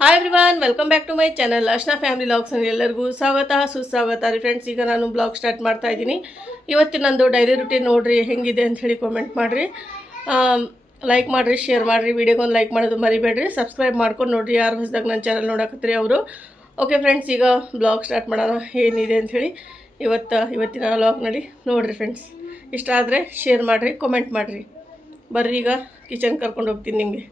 Hi everyone welcome back to my channel Arshana family logs ಎಲ್ಲರಿಗೂ ಸ್ವಾಗತ, ಸುಸ್ವಾಗತ. ರೀ ಫ್ರೆಂಡ್ಸ್ ಈಗ ನಾನು ಬ್ಲಾಗ್ ಸ್ಟಾರ್ಟ್ ಮಾಡ್ತಾ ಇದ್ದೀನಿ. ಇವತ್ತು ನಂದು ಡೈಲಿ ರುಟೀನ್ ನೋಡ್ರಿ, ಹೆಂಗಿದೆ ಅಂತ ಹೇಳಿ ಕಾಮೆಂಟ್ ಮಾಡಿರಿ. ಲೈಕ್ ಮಾಡಿರಿ ಶೇರ್ ಮಾಡಿರಿ ವಿಡಿಯೋಗೊಂದು ಲೈಕ್ ಮಾಡೋದು ಮರಿಬೇಡ್ರಿ. ಸಬ್ಸ್ಕ್ರೈಬ್ ಮಾಡ್ಕೊಂಡು ನೋಡಿರಿ, ಯಾರು ಹೊಸದಾಗ ನನ್ನ ಚಾನಲ್ ನೋಡಕತ್ತೀರಿ ಅವರು. ಓಕೆ ಫ್ರೆಂಡ್ಸ್ ಈಗ ಬ್ಲಾಗ್ ಸ್ಟಾರ್ಟ್ ಮಾಡೋಣ, ಏನಿದೆ ಅಂಥೇಳಿ ಇವತ್ತು, ಇವತ್ತಿನ ಬ್ಲಾಗ್ನಲ್ಲಿ ನೋಡಿ ನೋಡಿರಿ ಫ್ರೆಂಡ್ಸ್ ಇಷ್ಟ ಆದರೆ ಶೇರ್ ಮಾಡಿರಿ ಕಾಮೆಂಟ್ ಮಾಡಿರಿ. ಬರ್ರಿ ಈಗ ಕಿಚನ್ ಕರ್ಕೊಂಡು ಹೋಗ್ತೀನಿ ನಿಮಗೆ.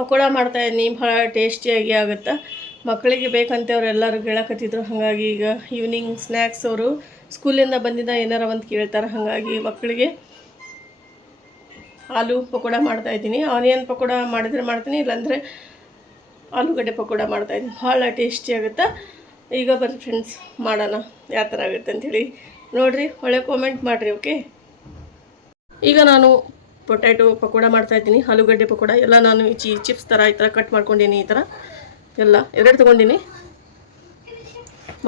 ಪಕೋಡ ಮಾಡ್ತಾ ಇದ್ದೀನಿ ಭಾಳ ಟೇಸ್ಟಿಯಾಗಿ ಆಗುತ್ತೆ. ಮಕ್ಕಳಿಗೆ ಬೇಕಂತೆ ಅವ್ರು ಎಲ್ಲರೂ ಹೇಳಕತ್ತಿದ್ರು ಹಾಗಾಗಿ ಈಗ ಈವ್ನಿಂಗ್ ಸ್ನ್ಯಾಕ್ಸ್ ಅವರು ಸ್ಕೂಲಿಂದ ಬಂದಿದ್ದ ಏನಾರ ಒಂದು ಕೇಳ್ತಾರೆ, ಹಾಗಾಗಿ ಮಕ್ಕಳಿಗೆ ಆಲೂ ಪಕೋಡ ಮಾಡ್ತಾ ಇದ್ದೀನಿ. ಆನಿಯನ್ ಪಕೋಡ ಮಾಡಿದ್ರೆ ಮಾಡ್ತೀನಿ, ಇಲ್ಲಾಂದರೆ ಆಲೂಗಡ್ಡೆ ಪಕೋಡ ಮಾಡ್ತಾ ಇದ್ದೀನಿ. ಭಾಳ ಟೇಸ್ಟಿ ಆಗುತ್ತೆ. ಈಗ ಬರ್ರಿ ಫ್ರೆಂಡ್ಸ್ ಮಾಡೋಣ, ಯಾವ ಥರ ಆಗುತ್ತೆ ಅಂಥೇಳಿ ನೋಡಿರಿ, ಒಳ್ಳೆ ಕಾಮೆಂಟ್ ಮಾಡಿರಿ ಓಕೆ ಈಗ ನಾನು ಪೊಟ್ಯಾಟೊ ಪಕೋಡ ಮಾಡ್ತಾ ಇದ್ದೀನಿ, ಆಲೂಗಡ್ಡೆ ಪಕೋಡ, ಎಲ್ಲ ನಾನು ಈ ಚಿಪ್ಸ್ ಥರ ಈ ಥರ ಕಟ್ ಮಾಡ್ಕೊಂಡೀನಿ ಈ ಥರ ಎಲ್ಲ ಎರಡು ತೊಗೊಂಡಿನಿ.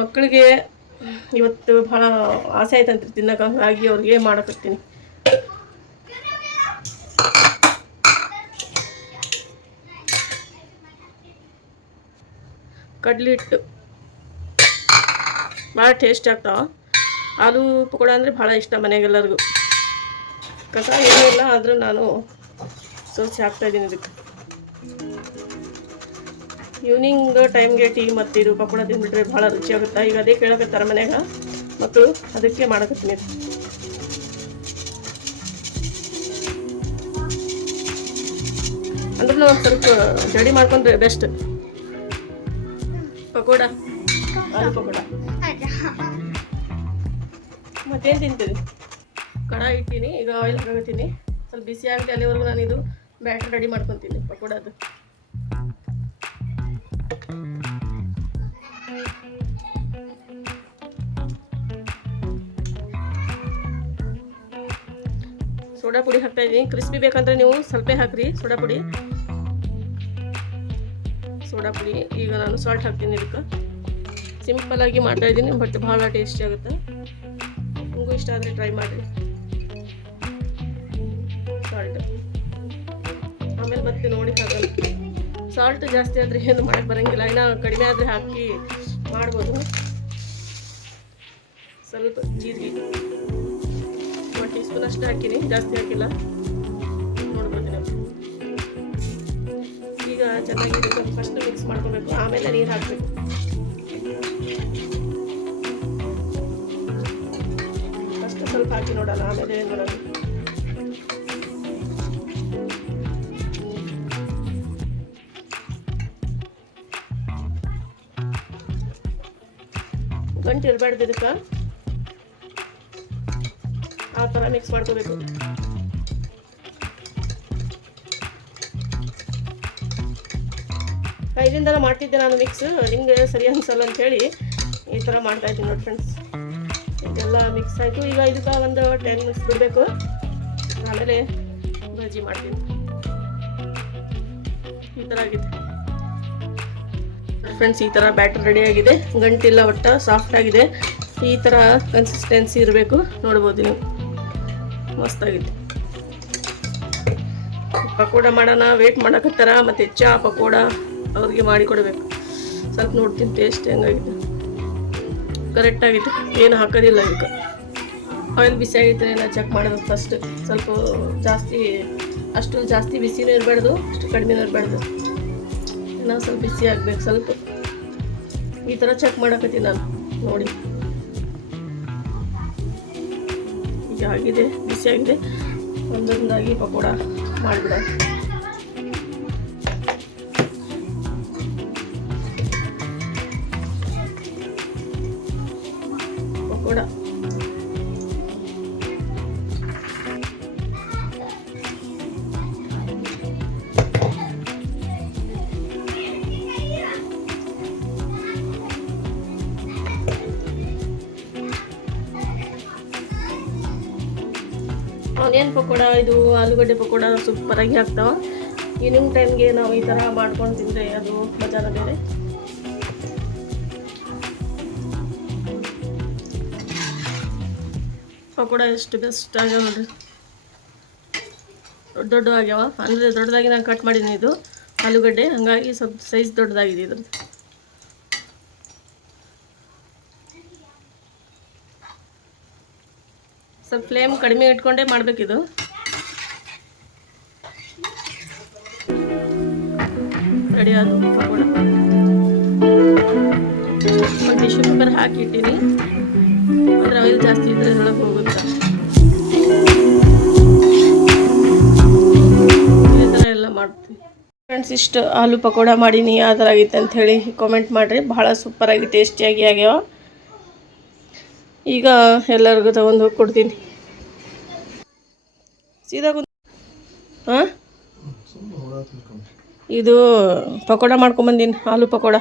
ಮಕ್ಕಳಿಗೆ ಇವತ್ತು ಭಾಳ ಆಸೆ ಆಯ್ತಂತ ತಿನ್ನೋಕೆ ಹಾಗಾಗಿ ಅವ್ರಿಗೆ ಮಾಡಕತ್ತೀನಿ. ಕಡ್ಲಿ ಹಿಟ್ಟು. ಭಾಳ ಟೇಸ್ಟ್ ಆಗ್ತಾವ. ಆಲೂ ಪಕೋಡ ಅಂದರೆ ಭಾಳ ಇಷ್ಟ ಮನೆಗೆಲ್ಲರಿಗೂ. ಕಸ ಏನೂ ಇಲ್ಲ, ಆದರೂ ನಾನು ಸೊಚ್ಚೆ ಹಾಕ್ತಾ ಇದ್ದೀನಿ ಇದಕ್ಕೆ. ಈವ್ನಿಂಗ್ ಟೈಮ್ಗೆ ಟೀ ಮತ್ತು ಇದು ಪಕೋಡ ತಿಂದ್ಬಿಟ್ರೆ ಭಾಳ ರುಚಿಯಾಗುತ್ತೆ. ಈಗ ಅದೇ ಕೇಳಕತ್ತಾರ ಮನ್ಯಾಗ ಮಕ್ಕಳು ಅದಕ್ಕೆ ಮಾಡಕತ್ತೀನಿ. ಅಂದ್ರೆ ಒಂದು ಸ್ವಲ್ಪ ಜಡಿ ಮಾಡ್ಕೊಂಡ್ರೆ ಬೆಸ್ಟ್ ಪಕೋಡ ಪಕೋಡ. ಮತ್ತೇನು ತಿಂತೀರಿ? ಕಡಾಯಿ ಇಟ್ಟೀನಿ, ಈಗ ಆಯಿಲ್ ಹಾಕೋತೀನಿ ಸ್ವಲ್ಪ ಬಿಸಿ ಆಗುತ್ತೆ ಅಲ್ಲಿವರೆಗೂ ನಾನು ಇದು ಬ್ಯಾಟ್ರಿ ರೆಡಿ ಮಾಡ್ಕೊತೀನಿ, ಪಕೋಡದು. ಸೋಡಾ ಪುಡಿ ಹಾಕ್ತಾ ಇದ್ದೀನಿ. ಕ್ರಿಸ್ಪಿ ಬೇಕಂದ್ರೆ ನೀವು ಸ್ವಲ್ಪ ಹಾಕ್ರಿ ಸೋಡಾ ಪುಡಿ. ಸೋಡಾ ಪುಡಿ, ಈಗ ನಾನು ಸಾಲ್ಟ್ ಹಾಕ್ತೀನಿ ಇದಕ್ಕೆ. ಸಿಂಪಲ್ ಆಗಿ ಮಾಡ್ತಾ ಇದ್ದೀನಿ ಬಟ್ ಭಾಳ ಟೇಸ್ಟಿ ಆಗುತ್ತೆ. ನಿಮಗೂ ಇಷ್ಟ ಆದರೆ ಟ್ರೈ ಮಾಡಿರಿ. ಸಾಲ್ಟ್. ಆಮೇಲೆ ಮತ್ತೆ ನೋಡಿ ಸಾಲ್ಟ್ ಜಾಸ್ತಿ ಆದರೆ ಏನು ಮಾಡಕ್ಕೆ ಬರೋಂಗಿಲ್ಲ. ಇನ್ನ ಕಡಿಮೆ ಆದರೆ ಹಾಕಿ ಮಾಡ್ಬೋದು. ಸ್ವಲ್ಪ ಜೀರಿಗೆ. ಒಂದು ಟೀ ಸ್ಪೂನ್ ಅಷ್ಟೇ ಹಾಕಿನಿ. ಜಾಸ್ತಿ ಹಾಕಿಲ್ಲ. ನೋಡ್ಬೋದು ಈಗ ಚೆನ್ನಾಗಿ ಫಸ್ಟ್ ಮಿಕ್ಸ್ ಮಾಡ್ಕೋಬೇಕು. ಆಮೇಲೆ ನೀರು ಹಾಕಬೇಕು. ಫಸ್ಟ್ ಸ್ವಲ್ಪ ಹಾಕಿ ನೋಡೋಣ. ಆಮೇಲೆ ನೋಡೋಣ. ಗಂಟು ಇರಬಾರ್ದು ಇದಕ್ಕೆ. ಆ ಥರ ಮಿಕ್ಸ್ ಮಾಡ್ಕೋಬೇಕು. ಕೈಲಿಂದ ಮಾಡ್ತಿದ್ದೆ ನಾನು ಮಿಕ್ಸ್ ನಿಮಗೆ ಸರಿ ಅನ್ಸಲ್ಲ ಅಂತೇಳಿ ಈ ಥರ ಮಾಡ್ತಾ ಇದ್ದೀನಿ ನೋಡಿ ಫ್ರೆಂಡ್ಸ್ ಇದೆಲ್ಲ ಮಿಕ್ಸ್ ಆಯಿತು. ಈಗ ಇದಕ್ಕೆ ಒಂದು ಟೆನ್ ಮಿನಿಟ್ಸ್ ಬಿಡಬೇಕು. ಆಮೇಲೆ ಬಜ್ಜಿ ಮಾಡ್ತೀನಿ. ಈ ಥರ ಆಗಿದೆ. ಫ್ರೆಂಡ್ಸ್ ಈ ಥರ ಬ್ಯಾಟರ್ ರೆಡಿ ಆಗಿದೆ. ಗಂಟಿಲ್ಲ ಒಟ್ಟ ಸಾಫ್ಟ್ ಆಗಿದೆ. ಈ ಥರ ಕನ್ಸಿಸ್ಟೆನ್ಸಿ ಇರಬೇಕು. ನೋಡ್ಬೋದು ನೀವು. ಮಸ್ತಾಗಿದೆ. ಪಕೋಡ ಮಾಡೋಣ ವೇಟ್ ಮಾಡಕತ್ತಾರ ಮತ್ತು ಚಾ, ಪಕೋಡ ಅವ್ರಿಗೆ ಮಾಡಿ ಕೊಡಬೇಕು. ಸ್ವಲ್ಪ ನೋಡ್ತೀನಿ ಟೇಸ್ಟ್ ಹೆಂಗಾಗಿದೆ. ಕರೆಕ್ಟಾಗಿತ್ತು ಏನು ಹಾಕೋದಿಲ್ಲ ಇದಕ್ಕೆ ಆಯಿಲ್ ಬಿಸಿ ಆಗೈತೆ ಏನೋ ಚೆಕ್ ಮಾಡೋದು ಫಸ್ಟ್ ಸ್ವಲ್ಪ ಜಾಸ್ತಿ, ಅಷ್ಟು ಜಾಸ್ತಿ ಬಿಸಿನೂ ಇರಬಾರ್ದು, ಅಷ್ಟು ಕಡಿಮೆನೂ ಇರಬಾರ್ದು. ಇನ್ನೂ ಸ್ವಲ್ಪ ಬಿಸಿ ಆಗಬೇಕು, ಸ್ವಲ್ಪ. ಈ ಥರ ಚೆಕ್ ಮಾಡಕತ್ತೀನಿ ನಾನು. ನೋಡಿ. ಈಗ ಆಗಿದೆ ಬಿಸಿ ಆಗಿದೆ. ಒಂದೊಂದಾಗಿ ಪಕೋಡ ಮಾಡಿಬಿಡ ಪಕೋಡ, ಇದು ಆಲೂಗಡ್ಡೆ ಪಕೋಡ ಸೂಪರಾಗಿ ಆಗ್ತಾವ. ಈವ್ನಿಂಗ್ ಟೈಮ್ಗೆ ನಾವು ಈ ಥರ ಮಾಡ್ಕೊಂಡು ತಿಂದರೆ ಅದು ಮಜಾನ ಬೇರೆ ಪಕೋಡ ಎಷ್ಟು ಬೆಸ್ಟ್ ಆಗ್ಯಾವ ನೋಡ್ರಿ. ದೊಡ್ಡ ದೊಡ್ಡ ಆಗ್ಯಾವ ಅಂದರೆ ದೊಡ್ಡದಾಗಿ ನಾನು ಕಟ್ ಮಾಡಿದ್ದೀನಿ ಇದು. ಆಲೂಗಡ್ಡೆ. ಹಾಗಾಗಿ ಸ್ವಲ್ಪ ಸೈಜ್ ದೊಡ್ಡದಾಗಿದೆ ಇದ್ರದ್ದು. ಸ್ವಲ್ಪ ಫ್ಲೇಮ್ ಕಡಿಮೆ ಇಟ್ಕೊಂಡೇ ಮಾಡಬೇಕಿದು. ರೆಡಿ ಆದ ಪಕೋಡ ಟಿಶ್ಯೂ ಪೇಪರ್ ಹಾಕಿ ಇಟ್ಟೀನಿ. ಅಂದ್ರೆ ಆಯಿಲ್ ಜಾಸ್ತಿ ಇದ್ರೆ ಇದ್ರೊಳಗೆ ಹೋಗುತ್ತೆ? ಈ ಥರ ಎಲ್ಲ ಮಾಡ್ತೀನಿ. ಫ್ರೆಂಡ್ಸ್ ಇಷ್ಟು ಆಲೂ ಪಕೋಡ ಮಾಡೀನಿ. ಯಾವ ಥರ ಆಗಿತ್ತು ಅಂತ ಹೇಳಿ ಕಾಮೆಂಟ್ ಮಾಡಿರಿ. ಭಾಳ ಸೂಪರಾಗಿ ಟೇಸ್ಟಿಯಾಗಿ ಆಗ್ಯಾವ. ಈಗ ಎಲ್ಲರಿಗೂ ತಗೊಂಡು ಹೋಗಿ ಕೊಡ್ತೀನಿ. ಸೀದಾ ಹಾಂ ಇದು ಪಕೋಡ ಮಾಡ್ಕೊಂಬಂದೀನಿ ಆಲೂ ಪಕೋಡ.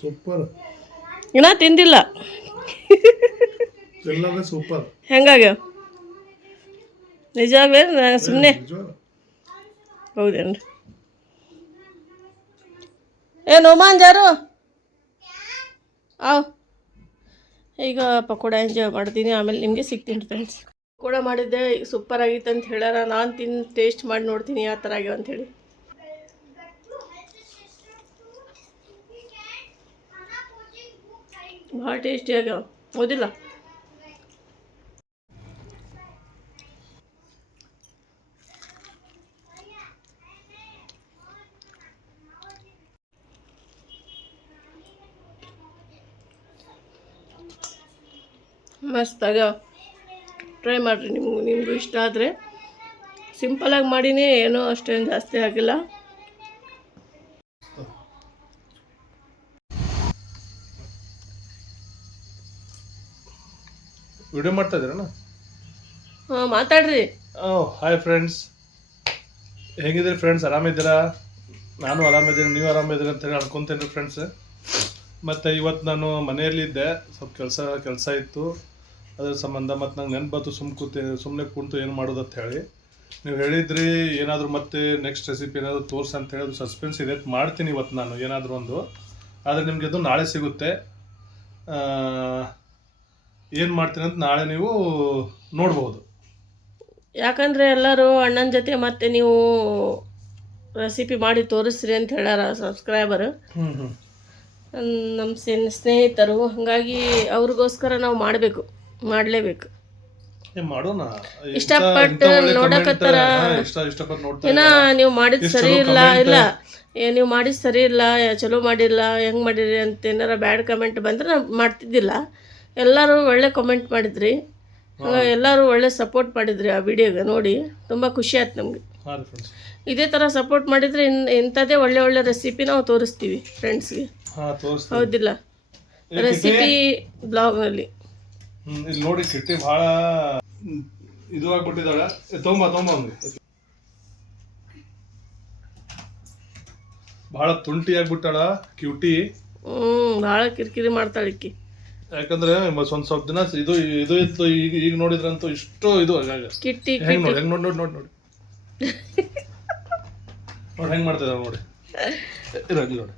ಸೂಪರ್ ಇನ್ನೂ ತಿಂದಿಲ್ಲ. ಸೂಪರ್ ಹೆಂಗಾಗ್ಯಾವ? ನಿಜವೇ ಸುಮ್ಮನೆ ಹೌದೇನ್ರಿ. ಏನು ಮಾಂಜಾರು ಜಾರು ಆವ್. ಈಗ ಪಕೋಡ ಎಂಜಾಯ್ ಮಾಡ್ತೀನಿ. ಆಮೇಲೆ ನಿಮಗೆ ಸಿಗ್ತೀನಿ ಫ್ರೆಂಡ್ಸ್ ಪಕೋಡ ಮಾಡಿದ್ದೆ ಸೂಪರ್ ಆಗಿತ್ತು ಅಂತ ಹೇಳ್ಯಾರ. ನಾನು ತಿಂದು ಟೇಸ್ಟ್ ಮಾಡಿ ನೋಡ್ತೀನಿ ಯಾವ ಥರ ಆಗ್ಯಾವ ಅಂಥೇಳಿ ಭಾಳ ಟೇಸ್ಟಿ ಆಗ್ಯಾವ. ಹೌದಿಲ್ಲ ಮಸ್ತ್ ಆಗ್ಯಾವ ಟ್ರೈ ಮಾಡಿರಿ ನಿಮ್ಗೆ ನಿಮಗೂ ಇಷ್ಟ ಆದರೆ. ಸಿಂಪಲಾಗಿ ಮಾಡೀನಿ ಏನೂ ಅಷ್ಟೇನು ಜಾಸ್ತಿ ಆಗಿಲ್ಲ. ವಿಡಿಯೋ ಮಾಡ್ತಾ ಇದ್ದೀರಣ್ಣ ಹಾಂ ಮಾತಾಡ್ರಿ. ಹಾಯ್ ಫ್ರೆಂಡ್ಸ್ ಹೇಗಿದ್ದೀರಿ ಫ್ರೆಂಡ್ಸ್ ಆರಾಮಿದ್ದೀರಾ? ನಾನು ಆರಾಮಿದ್ದೀನಿ ನೀವು ಆರಾಮಿದ್ದೀರಿ ಅಂತ ಹೇಳಿ ಅನ್ಕೊಂತೀನಿ ಫ್ರೆಂಡ್ಸ್ ಮತ್ತು ಇವತ್ತು ನಾನು ಮನೆಯಲ್ಲಿದ್ದೆ. ಸ್ವಲ್ಪ ಕೆಲಸ ಕೆಲಸ ಇತ್ತು. ಅದ್ರ ಸಂಬಂಧ ಮತ್ತು ನಂಗೆ ನೆನ್ಪು ಬಂತು ಸುಮ್ ಕೂತಿ ಸುಮ್ಮನೆ ಕುಂತು ಏನು ಮಾಡೋದು ಅಂತ ಹೇಳಿ. ನೀವು ಹೇಳಿದ್ರಿ ಏನಾದರೂ ಮತ್ತೆ ನೆಕ್ಸ್ಟ್ ರೆಸಿಪಿ ಏನಾದರೂ ತೋರಿಸಿ ಅಂತ ಹೇಳಿ ಅದು ಸಸ್ಪೆನ್ಸ್ ಇದೆ ಮಾಡ್ತೀನಿ ಇವತ್ತು ನಾನು ಏನಾದರೂ ಒಂದು. ಆದರೆ ನಿಮಗೆ ಅದು ನಾಳೆ ಸಿಗುತ್ತೆ. ಏನು ಮಾಡ್ತೀನಿ ಅಂತ ನಾಳೆ ನೀವು ನೋಡ್ಬೋದು. ಯಾಕಂದರೆ ಎಲ್ಲರೂ ಅಣ್ಣನ ಜೊತೆ ಮತ್ತೆ ನೀವು ರೆಸಿಪಿ ಮಾಡಿ ತೋರಿಸ್ರಿ ಅಂತ ಹೇಳ್ಯಾರ ಸಬ್ಸ್ಕ್ರೈಬರ್ ನಮ್ಮ ಸ್ನೇಹ ಸ್ನೇಹಿತರು ಹಾಗಾಗಿ ಅವ್ರಿಗೋಸ್ಕರ ನಾವು ಮಾಡಬೇಕು. ಮಾಡಲೇಬೇಕು. ಮಾಡೋಣ. ಇಷ್ಟಪಟ್ಟು ನೋಡಕತ್ತಾರ. ಇದ್ದಾರೆ. ನೀವು ಮಾಡಿದ ಸರಿ ಇಲ್ಲ ಇಲ್ಲ. ಏ ನೀವು ಮಾಡಿದ ಸರಿ ಇಲ್ಲ ಚಲೋ ಮಾಡಿಲ್ಲ ಹೆಂಗೆ ಮಾಡಿರಿ ಅಂತ ಏನಾರ ಬ್ಯಾಡ್ ಕಮೆಂಟ್ ಬಂದ್ರೆ ನಾವು ಮಾಡ್ತಿದ್ದಿಲ್ಲ. ಎಲ್ಲರೂ ಒಳ್ಳೆ ಕಮೆಂಟ್ ಮಾಡಿದ್ರಿ. ಎಲ್ಲರೂ ಒಳ್ಳೆ ಸಪೋರ್ಟ್ ಮಾಡಿದ್ರಿ ಆ ವಿಡಿಯೋಗೆ ನೋಡಿ. ತುಂಬ ಖುಷಿ ಆಯ್ತು ನಮಗೆ. ಇದೇ ಥರ ಸಪೋರ್ಟ್ ಮಾಡಿದರೆ ಇನ್ ಇಂಥದ್ದೇ ಒಳ್ಳೆ ಒಳ್ಳೆ ರೆಸಿಪಿ ನಾವು ತೋರಿಸ್ತೀವಿ ಫ್ರೆಂಡ್ಸ್ಗೆ ಹೌದಿಲ್ಲ. ರೆಸಿಪಿ ಬ್ಲಾಗ್ನಲ್ಲಿ ಹ್ಮ್, ಇಲ್ಲಿ ನೋಡಿ ಕಿಟ್ಟಿ ಭಾಳ ಇದು ಆಗ್ಬಿಟ್ಟಿದ್ದಾಳೆ ತೊಂಬ ತೊಂಬ ಅವ್ನಿಗೆ. ಭಾಳ ತುಂಟಿ ಆಗ್ಬಿಟ್ಟಾಳ ಕ್ಯೂಟಿ. ಹ್ಮ್ ಬಹಳ ಕಿರಿಕಿರಿ ಮಾಡ್ತಾಳೆ ಇಕ್ಕಿ ಯಾಕಂದ್ರೆ ಒಂದ್ ಸ್ವಲ್ಪ ದಿನ ಇದು ಇದು ಇತ್ತು ಈಗ ಈಗ ನೋಡಿದ್ರಂತೂ ಇಷ್ಟು ಇದು ಆಗಾಗ. ಕಿಟ್ಟಿ ಹೆಂಗ್ ನೋಡಿ ಹೆಂಗ್ ನೋಡಿ ನೋಡಿ ನೋಡಿ ನೋಡಿ. ನೋಡಿ ಹೆಂಗ್ ಮಾಡ್ತಿದ್ದಾಳೆ ನೋಡಿ. ಇರೋದಿಲ್ಲ ನೋಡಿ.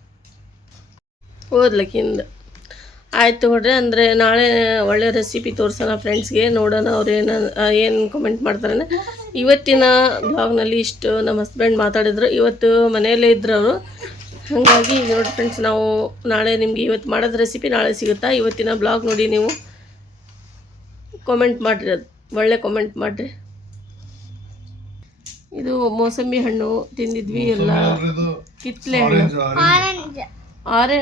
ಓದ್ಲಕ್ಕಿಂದ. ಆಯ್ತು ನೋಡ್ರಿ ಅಂದರೆ ನಾಳೆ ಒಳ್ಳೆ ರೆಸಿಪಿ ತೋರಿಸೋಣ ಫ್ರೆಂಡ್ಸ್ಗೆ ನೋಡೋಣ ಅವ್ರು ಏನು ಏನು ಕಮೆಂಟ್ ಮಾಡ್ತಾರೆ ಇವತ್ತಿನ ಬ್ಲಾಗ್ನಲ್ಲಿ ಇಷ್ಟು ನಮ್ಮ ಹಸ್ಬೆಂಡ್ ಮಾತಾಡಿದ್ರು. ಇವತ್ತು ಮನೆಯಲ್ಲೇ ಇದ್ರು ಅವರು. ಹಾಗಾಗಿ ನೋಡಿ ಫ್ರೆಂಡ್ಸ್ ನಾವು ನಾಳೆ ನಿಮಗೆ ಇವತ್ತು ಮಾಡೋದು ರೆಸಿಪಿ ನಾಳೆ ಸಿಗುತ್ತಾ? ಇವತ್ತಿನ ಬ್ಲಾಗ್ ನೋಡಿ ನೀವು ಕಾಮೆಂಟ್ ಮಾಡಿರಿ ಅದು ಒಳ್ಳೆ ಕಾಮೆಂಟ್ ಮಾಡಿರಿ. ಇದು ಮೋಸಂಬಿ ಹಣ್ಣು ತಿಂದಿದ್ವಿ ಎಲ್ಲ. ಕಿತ್ಲೆ ಹಣ್ಣು. ಆರೆ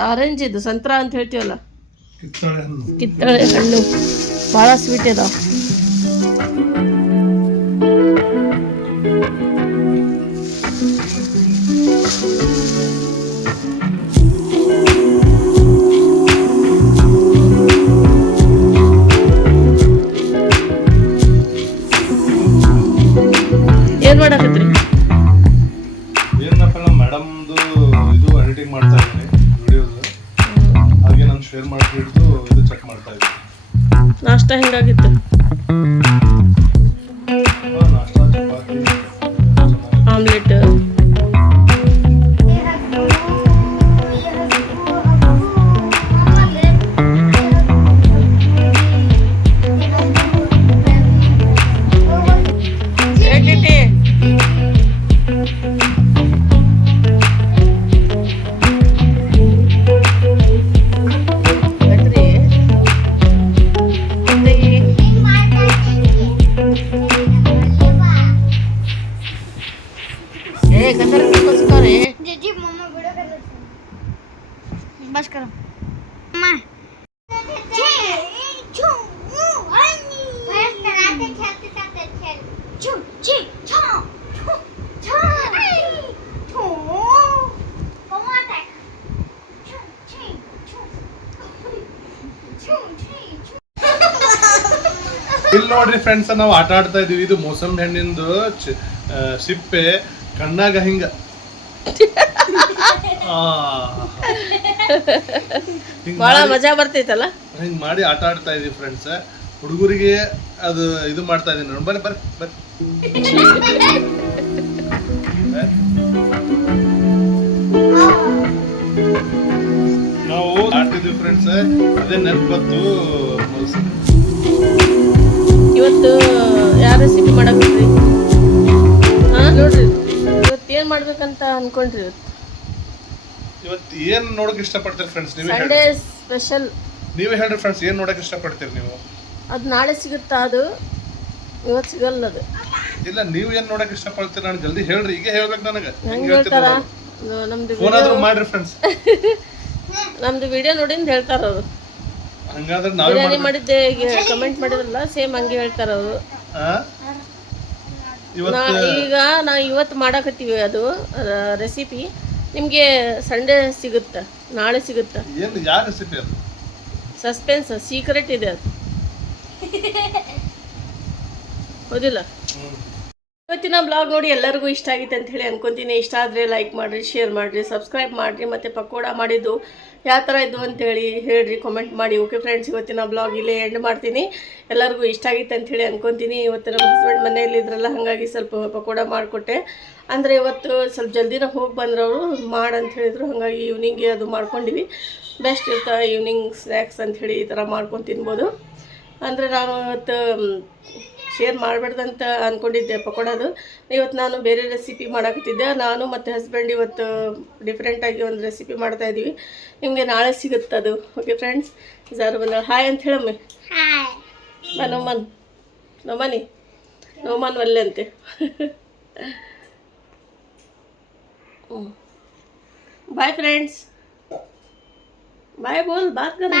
ಆರೆಂಜ್ ಇದು ಸಂತ್ರ ಅಂತ ಹೇಳ್ತೀವಲ್ಲ? ಕಿತ್ತಳೆ ಹಣ್ಣು. ಭಾಳ ಸ್ವೀಟ್ ಅದಾವ ಏನ್ Mm-hmm. ನೋಡ್ರಿ ಫ್ರೆಂಡ್ಸ್ ನಾವು ಆಟ ಆಡ್ತಾ ಇದೀವಿ. ಇದು ಮೋಸಂಬಿ ಹಣ್ಣಿಂದು ಸಿಪ್ಪೆ. ಕಣ್ಣಾಗ ಹಿಂಗ. ಮಾಡಿ- ಮಜಾ ಬರ್ತೈತಲ್ಲ? ಹಿಂಗ್ ಮಾಡಿ ಆಟ ಆಡ್ತಾ ಇದೀವಿ ಫ್ರೆಂಡ್ಸ್ ಹುಡುಗರಿಗೆ ಅದು ಇದು ಮಾಡ್ತಾ ಇದೀನಿ ನೋಡಿ. ಬರ್ರಿ ಬರ್ರಿ ಬರ್ರಿ. ನಾವು ಆಡ್ತಿದ್ವಿ ಫ್ರೆಂಡ್ಸ್ ಅದೇ ನೆನಪತ್ತು ಇವತ್ತು ಯಾವ ರೆಸಿಪಿ ಮಾಡಕ್ರಿ ಹಾ? ನೋಡ್ರಿ. ಇವತ್ತು ಏನು ಮಾಡ್ಬೇಕಂತ ಅನ್ಕೊಂಡ್ರಿ ಇವತ್ತು? ಇವತ್ತು ಏನ್ ನೋಡಕ್ ಇಷ್ಟಪಡ್ತೀರಿ ಫ್ರೆಂಡ್ಸ್ ನೀವು ಸಂಡೇ ಹೇಳ್ರಿ ಸ್ಪೆಷಲ್ ನೀವೇ ಹೇಳ್ರಿ ಫ್ರೆಂಡ್ಸ್ ಏನ್ ನೋಡಕ್ ಇಷ್ಟಪಡ್ತೀರಿ ನೀವು? ಅದು ನಾಳೆ ಸಿಗುತ್ತಾ ಅದು? ಇವತ್ತು ಸಿಗಲ್ಲ ಅದು. ಇಲ್ಲ ನೀವು ಏನ್ ನೋಡಕ್ ಇಷ್ಟಪಡ್ತೀರಿ ನಾನು ಜಲ್ದಿ ಹೇಳ್ರಿ. ಈಗ ಹೇಳ್ಬೇಕು ನನಗೆ. ಹೆಂಗೆ ಹೇಳ್ತಾರ? ನ- ನಮ್ದು ಫೋನ್ ಆದ್ರೂ ಮಾಡ್ರಿ ಫ್ರೆಂಡ್ಸ್ ನಮ್ದು ವಿಡಿಯೋ ನೋಡಿಂದ ಹೇಳ್ತಾರ ಅವರು. ಹಂಗಾದ್ರೆ ಬಿರಿಯಾನಿ ಮಾಡಿದ್ದೆ ಈಗ ಕಮೆಂಟ್ ಮಾಡಿದ್ರಲ್ಲ ಸೇಮ್ ಹಂಗೆ ಹೇಳ್ತಾರ ಅವರು. ಈಗ ನಾ ಇವತ್ತು ಮಾಡಾಕತ್ತೀವಿ ಅದು ರೆಸಿಪಿ ನಿಮಗೆ ಸಂಡೇ ಸಿಗುತ್ತೆ ನಾಳೆ ಸಿಗುತ್ತೆ. ಏನು ಯಾವ ರೆಸಿಪಿ ಅದು? ಸಸ್ಪೆನ್ಸ್ ಸೀಕ್ರೆಟ್ ಇದೆ ಅದು. ಹೌದಿಲ್ಲ? ಇವತ್ತಿನ ಬ್ಲಾಗ್ ನೋಡಿ ಎಲ್ಲರಿಗೂ ಇಷ್ಟ ಆಗಿತ್ತು ಅಂತ ಹೇಳಿ ಅನ್ಕೊಂತೀನಿ. ಇಷ್ಟ ಆದರೆ ಲೈಕ್ ಮಾಡಿರಿ ಶೇರ್ ಮಾಡಿರಿ ಸಬ್ಸ್ಕ್ರೈಬ್ ಮಾಡಿರಿ, ಮತ್ತು ಪಕೋಡ ಮಾಡಿದ್ದು ಯಾವ ಥರ ಇದ್ದು ಅಂತೇಳಿ ಹೇಳ್ರಿ ಕಾಮೆಂಟ್ ಮಾಡಿ. ಓಕೆ ಫ್ರೆಂಡ್ಸ್ ಇವತ್ತಿನ ಬ್ಲಾಗ್ ಇಲ್ಲೇ ಎಂಡ್ ಮಾಡ್ತೀನಿ. ಎಲ್ಲರಿಗೂ ಇಷ್ಟ ಆಗಿತ್ತು ಅಂತ ಹೇಳಿ ಅನ್ಕೊಂತೀನಿ. ಇವತ್ತು ನಮ್ಮ ಹಸ್ಬೆಂಡ್ ಮನೆಯಲ್ಲಿ ಇದ್ರಲ್ಲ, ಹಾಗಾಗಿ ಸ್ವಲ್ಪ ಪಕೋಡ ಮಾಡಿಕೊಟ್ಟೆ. ಅಂದರೆ ಇವತ್ತು ಸ್ವಲ್ಪ ಜಲ್ದಿನ ಹೋಗಿ ಬಂದ್ರವರು ಮಾಡಂತ ಹೇಳಿದ್ರು. ಹಾಗಾಗಿ ಈವ್ನಿಂಗ್ಗೆ ಅದು ಮಾಡ್ಕೊಂಡಿವಿ. ಬೆಸ್ಟ್ ಇರ್ತಾ ಈವ್ನಿಂಗ್ ಸ್ನ್ಯಾಕ್ಸ್ ಹೇಳಿ ಈ ಥರ ಮಾಡ್ಕೊಂಡು ತಿನ್ಬೋದು. ಅಂದರೆ ನಾನು ಇವತ್ತು ಶೇರ್ ಮಾಡಬಾರ್ದಂತ ಅಂದ್ಕೊಂಡಿದ್ದೆ ಪಕೋಡದು ಇವತ್ತು ನಾನು ಬೇರೆ ರೆಸಿಪಿ ಮಾಡಾಕತ್ತಿದ್ದೆ. ನಾನು ಮತ್ತು ಹಸ್ಬೆಂಡ್ ಇವತ್ತು ಡಿಫ್ರೆಂಟಾಗಿ ಒಂದು ರೆಸಿಪಿ ಮಾಡ್ತಾ ಇದ್ದೀವಿ ನಿಮಗೆ ನಾಳೆ ಸಿಗುತ್ತೆ ಅದು. ಓಕೆ ಫ್ರೆಂಡ್ಸ್ ಜಾರು ಬಂದ ಹಾಯ್ ಅಂತ ಹೇಳಮ್ಮಿ ಬಾ ನೋಮನ್. ನೋಮನಿ. ನೋಮನ್ ಒಲ್ಲೆ ಅಂತೆ. ಬಾಯ್ ಫ್ರೆಂಡ್ಸ್ ಬಾಯ್ ಬೋಲ್. ಬಾತ್ ಕರ